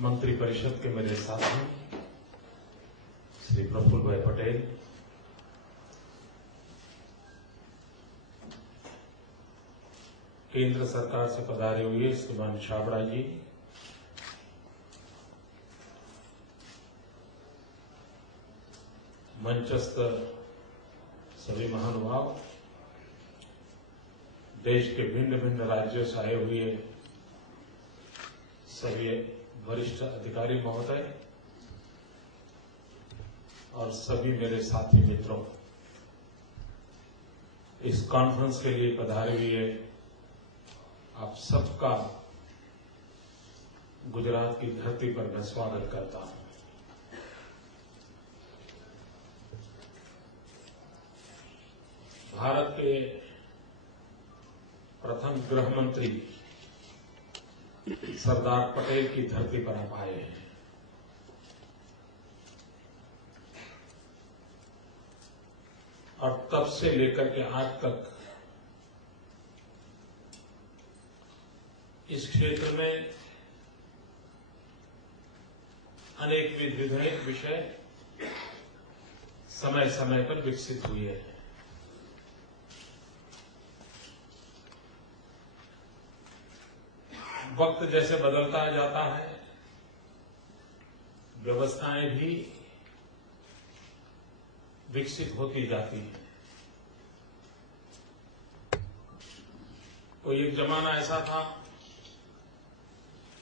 मंत्रिपरिषद के मेरे साथी श्री प्रफुल्ल भाई पटेल, केंद्र सरकार से पधारे हुए श्रीमान छाबड़ा जी, मंचस्थ सभी महानुभाव, देश के भिन्न भिन्न राज्यों से आए हुए सभी वरिष्ठ अधिकारी महोदय और सभी मेरे साथी मित्रों, इस कॉन्फ्रेंस के लिए पधारे हुए आप सबका गुजरात की धरती पर मैं स्वागत करता हूं। भारत के प्रथम गृह मंत्री सरदार पटेल की धरती पर आप आए हैं। और तब से लेकर के आज तक इस क्षेत्र में अनेक विधेयक विषय समय समय पर विकसित हुए हैं। वक्त जैसे बदलता जाता है, व्यवस्थाएं भी विकसित होती जाती हैं। कोई एक जमाना ऐसा था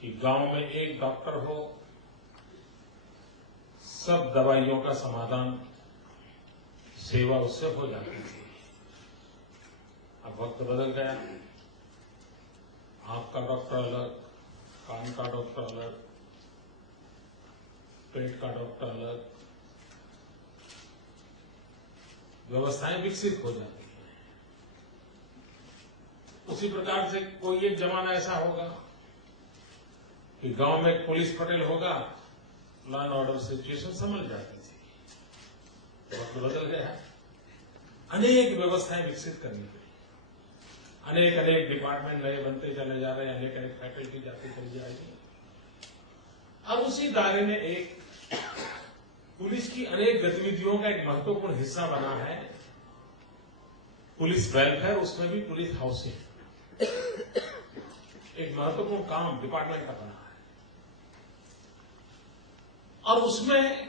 कि गांव में एक डॉक्टर हो, सब दवाइयों का समाधान, सेवा उससे हो जाती थी। अब वक्त बदल गया, आंख का डॉक्टर अलग, कान का डॉक्टर अलग, पेट का डॉक्टर अलग, व्यवस्थाएं विकसित हो जाती हैं। उसी प्रकार से कोई एक जमाना ऐसा होगा कि गांव में एक पुलिस पटेल होगा, लॉ एंड ऑर्डर सिचुएशन समझ जाती थी। वक्त बदल गया, अनेक व्यवस्थाएं विकसित करनी पड़ी, अनेक अनेक डिपार्टमेंट नए बनते चले जा रहे हैं, अनेक अनेक फैकल्टी जाती चली जाएगी। अब उसी दायरे में एक पुलिस की अनेक गतिविधियों का एक महत्वपूर्ण हिस्सा बना है पुलिस वेलफेयर, उसमें भी पुलिस हाउसिंग एक महत्वपूर्ण काम डिपार्टमेंट का बना है। और उसमें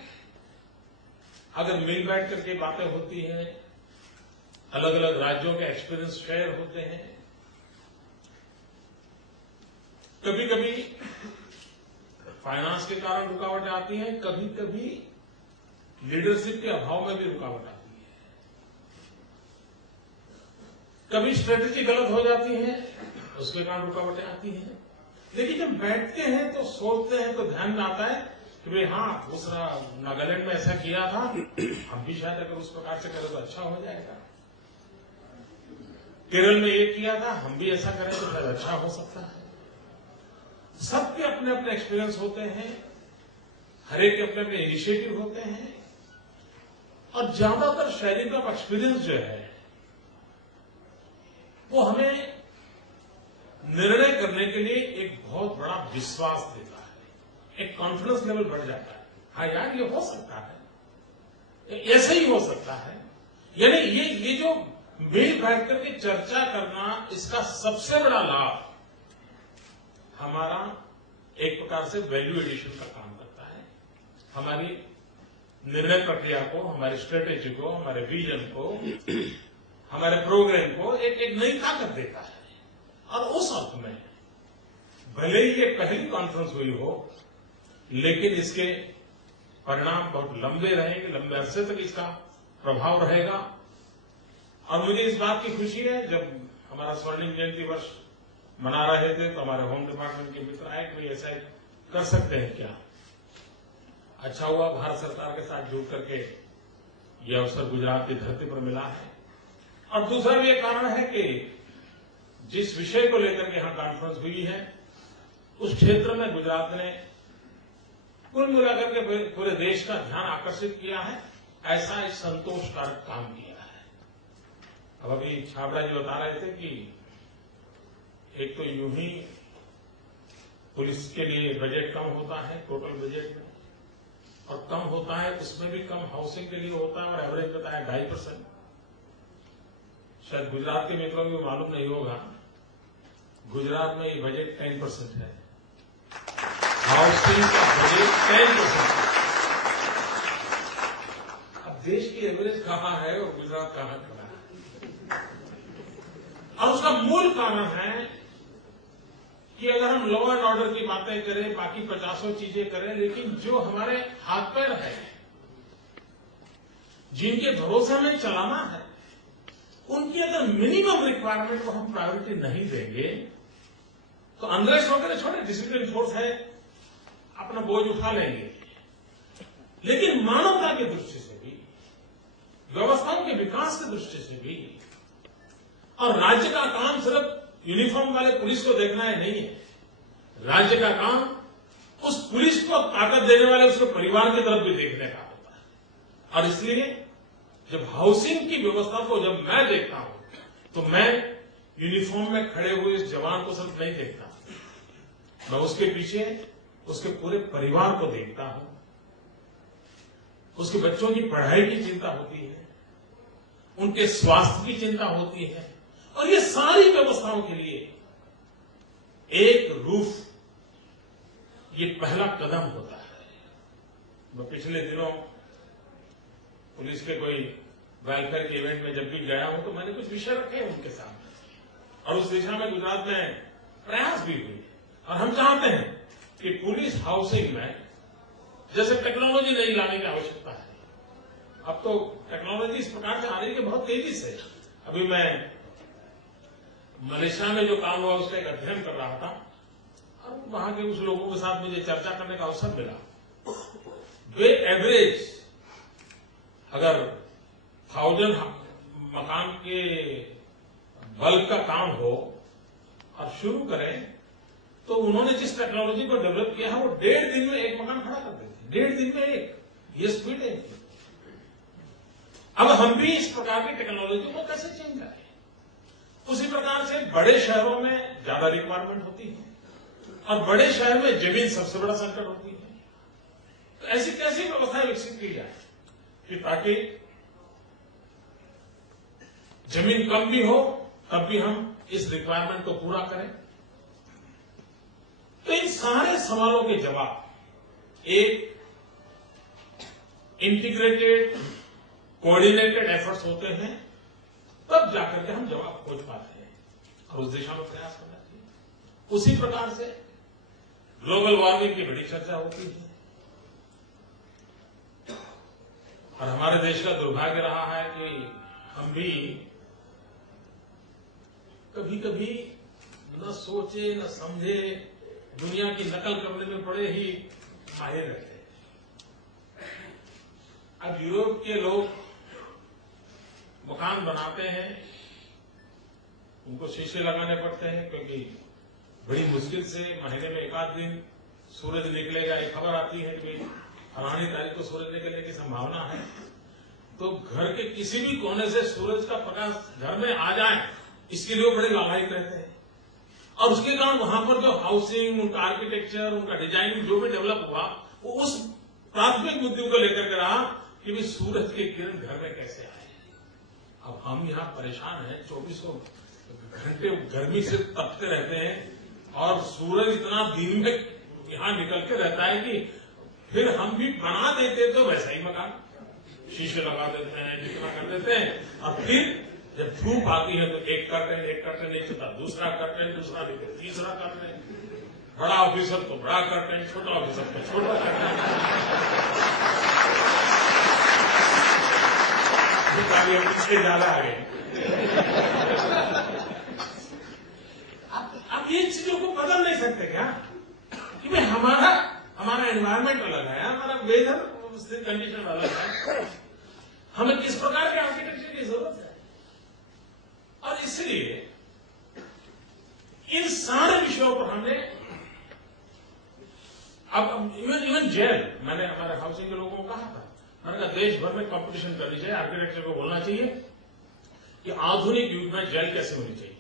अगर मिल बैठ करके बातें होती हैं, अलग अलग राज्यों के एक्सपीरियंस शेयर होते हैं, कभी कभी फाइनेंस के कारण रुकावटें आती हैं, कभी कभी लीडरशिप के अभाव में भी रुकावट आती है, कभी स्ट्रेटेजी गलत हो जाती है, उसके कारण रुकावटें आती हैं। लेकिन जब बैठते हैं तो सोचते हैं तो ध्यान में आता है कि भाई हाँ, दूसरा नागालैंड में ऐसा किया था, हम भी शायद अगर उस प्रकार से करें तो अच्छा हो जाएगा। केरल में ये किया था, हम भी ऐसा करें तो शायद अच्छा हो सकता है। सबके अपने अपने एक्सपीरियंस होते हैं, हर एक के अपने अपने इनिशिएटिव होते हैं, और ज्यादातर शेयरिंग ऑफ एक्सपीरियंस जो है वो हमें निर्णय करने के लिए एक बहुत बड़ा विश्वास देता है, एक कॉन्फिडेंस लेवल बढ़ जाता है। हाँ यार, ये हो सकता है, ऐसा ही हो सकता है। यानी ये जो मिल बैठ करके चर्चा करना, इसका सबसे बड़ा लाभ हमारा एक प्रकार से वैल्यू एडिशन का काम करता है। हमारी निर्णय प्रक्रिया को, हमारी स्ट्रेटेजी को, हमारे विजन को, हमारे प्रोग्राम को एक नई ताकत देता है। और उस अर्थ में भले ही ये पहली कॉन्फ्रेंस हुई हो, लेकिन इसके परिणाम बहुत लंबे रहेंगे, लंबे अरसे तक इसका प्रभाव रहेगा। और मुझे इस बात की खुशी है, जब हमारा स्वर्णिम जयंती वर्ष मना रहे थे तो हमारे होम डिपार्टमेंट के मित्र आए कि ऐसा कर सकते हैं क्या। अच्छा हुआ भारत सरकार के साथ जुड़ करके ये अवसर गुजरात की धरती पर मिला है। और दूसरा भी एक कारण है कि जिस विषय को लेकर के यहां कॉन्फ्रेंस हुई है, उस क्षेत्र में गुजरात ने कुल मिलाकर के पूरे देश का ध्यान आकर्षित किया है, ऐसा एक संतोषकारक काम किया है। अब अभी छाबड़ा जी बता रहे थे कि एक तो यूं ही पुलिस के लिए बजट कम होता है टोटल बजट में, और कम होता है उसमें भी कम हाउसिंग के लिए होता है, और एवरेज बताया 2.5%। शायद गुजरात के मित्रों को मालूम नहीं होगा, गुजरात में ये बजट 10% है, हाउसिंग का बजट 10%। अब देश की एवरेज कहां है और गुजरात कहां खड़ा है? और उसका मूल कारण है कि अगर हम लॉ एंड ऑर्डर की बातें करें, बाकी 50 चीजें करें, लेकिन जो हमारे हाथ पैर है, जिनके भरोसे हमें चलाना है, उनकी अगर मिनिमम रिक्वायरमेंट को हम प्रायोरिटी नहीं देंगे तो अनरेस्ट वगैरह छोटे, डिसिप्लिन फोर्स है, अपना बोझ उठा लेंगे। लेकिन मानवता की दृष्टि से भी, व्यवस्थाओं के विकास की दृष्टि से भी, और राज्य का काम सिर्फ यूनिफॉर्म वाले पुलिस को देखना है नहीं है, राज्य का काम उस पुलिस को ताकत देने वाले उसके परिवार की तरफ भी देखने का होता है। और इसलिए जब हाउसिंग की व्यवस्था को जब मैं देखता हूं तो मैं यूनिफॉर्म में खड़े हुए इस जवान को सिर्फ नहीं देखता, मैं उसके पीछे उसके पूरे परिवार को देखता हूं। उसके बच्चों की पढ़ाई की चिंता होती है, उनके स्वास्थ्य की चिंता होती है, और ये सारी व्यवस्थाओं के लिए एक रूफ ये पहला कदम होता है। मैं पिछले दिनों पुलिस के कोई वेलफेयर के इवेंट में जब भी गया हूं तो मैंने कुछ विषय रखे हैं उनके सामने, और उस दिशा में गुजरात में प्रयास भी हुए। और हम चाहते हैं कि पुलिस हाउसिंग में जैसे टेक्नोलॉजी नहीं लाने की आवश्यकता है, अब तो टेक्नोलॉजी इस प्रकार से आ रही है कि बहुत तेजी से। अभी मैं मलेशिया में जो काम हुआ उसका एक अध्ययन कर रहा था, और वहां के उस लोगों के साथ मुझे चर्चा करने का अवसर मिला। वे एवरेज अगर 1000 मकान के बल्क का काम हो और शुरू करें तो उन्होंने जिस टेक्नोलॉजी को डेवलप किया है वो 1.5 दिन में एक मकान खड़ा कर देते, 1.5 दिन में एक, ये स्पीड है। अब हम भी इस प्रकार की टेक्नोलॉजी को कैसे चेंज करें? उसी प्रकार से बड़े शहरों में ज्यादा रिक्वायरमेंट होती है, और बड़े शहर में जमीन सबसे बड़ा संकट होती है। तो ऐसी कैसी व्यवस्था विकसित की जाए कि ताकि जमीन कम भी हो तब भी हम इस रिक्वायरमेंट को पूरा करें। तो इन सारे सवालों के जवाब एक इंटीग्रेटेड कोऑर्डिनेटेड एफर्ट्स होते हैं, तब जाकर के हम जवाब खोज पाते हैं, और उस दिशा में प्रयास करना चाहिए। उसी प्रकार से ग्लोबल वार्मिंग की बड़ी चर्चा होती है, और हमारे देश का दुर्भाग्य रहा है कि हम भी कभी कभी न सोचे न समझे दुनिया की नकल करने में बड़े ही माहिर रहते हैं। अब यूरोप के लोग मकान बनाते हैं, उनको शीशे लगाने पड़ते हैं, क्योंकि बड़ी मुश्किल से महीने में 1 दिन सूरज निकलेगा, एक खबर आती है कि फलानी तारीख को सूरज निकलने की संभावना है। तो घर के किसी भी कोने से सूरज का प्रकाश घर में आ जाए, इसके लिए वो बड़े लालायित रहते हैं। और उसके कारण वहां पर जो हाउसिंग, उनका आर्किटेक्चर, उनका डिजाइनिंग जो भी डेवलप हुआ, वो उस प्राथमिक मुद्दे को लेकर के रहा कि भाई सूरज की किरण घर में कैसे आए। अब हम यहाँ परेशान हैं, 24 घंटे गर्मी से तपते रहते हैं, और सूरज इतना दिन में यहाँ निकल के रहता है कि फिर हम भी बना देते तो वैसा ही मकान, शीशे लगा देते हैं, जितना कर देते हैं, और फिर जब धूप आती है तो एक कर्टन नहीं चलता, दूसरा कर्टन, दूसरा नहीं तो तीसरा कर्टन, बड़ा ऑफिसर तो बड़ा कर्टन, छोटा ऑफिसर तो छोटा कर्टन। पीछे ज्यादा आ गए। आप ये चीजों को बदल नहीं सकते क्या? कि भाई हमारा एनवायरमेंट अलग है, हमारा वेदर कंडीशन अलग है, हमें किस प्रकार के आर्किटेक्चर की जरूरत है। और इसलिए इन सारे विषयों पर हमने अब इवन जेल, मैंने हमारे हाउसिंग के लोगों को कहा था, मैंने कहा देश भर में कंपटीशन करनी चाहिए, आर्किटेक्चर को बोलना चाहिए कि आधुनिक युग में जेल कैसे होनी चाहिए।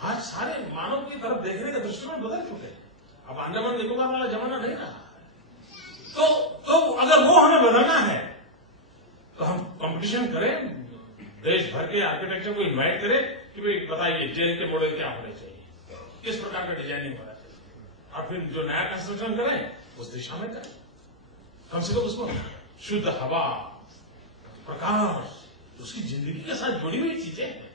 आज सारे मानव की तरफ देखने का दृष्टिकोण बदल चुके हैं। अब अंडमान निकोबार वाला जमाना नहीं रहा। तो अगर वो हमें बदलना है तो हम कंपटीशन करें, देश भर के आर्किटेक्चर को इन्वाइट करें कि भाई बताइए जेल के मॉडल क्या होने चाहिए, किस प्रकार का डिजाइनिंग होना चाहिए, और फिर जो नया कंस्ट्रक्शन करें उस दिशा में करें। कम से कम उसको शुद्ध हवा, प्रकाश, उसकी जिंदगी के साथ जुड़ी हुई चीजें हैं।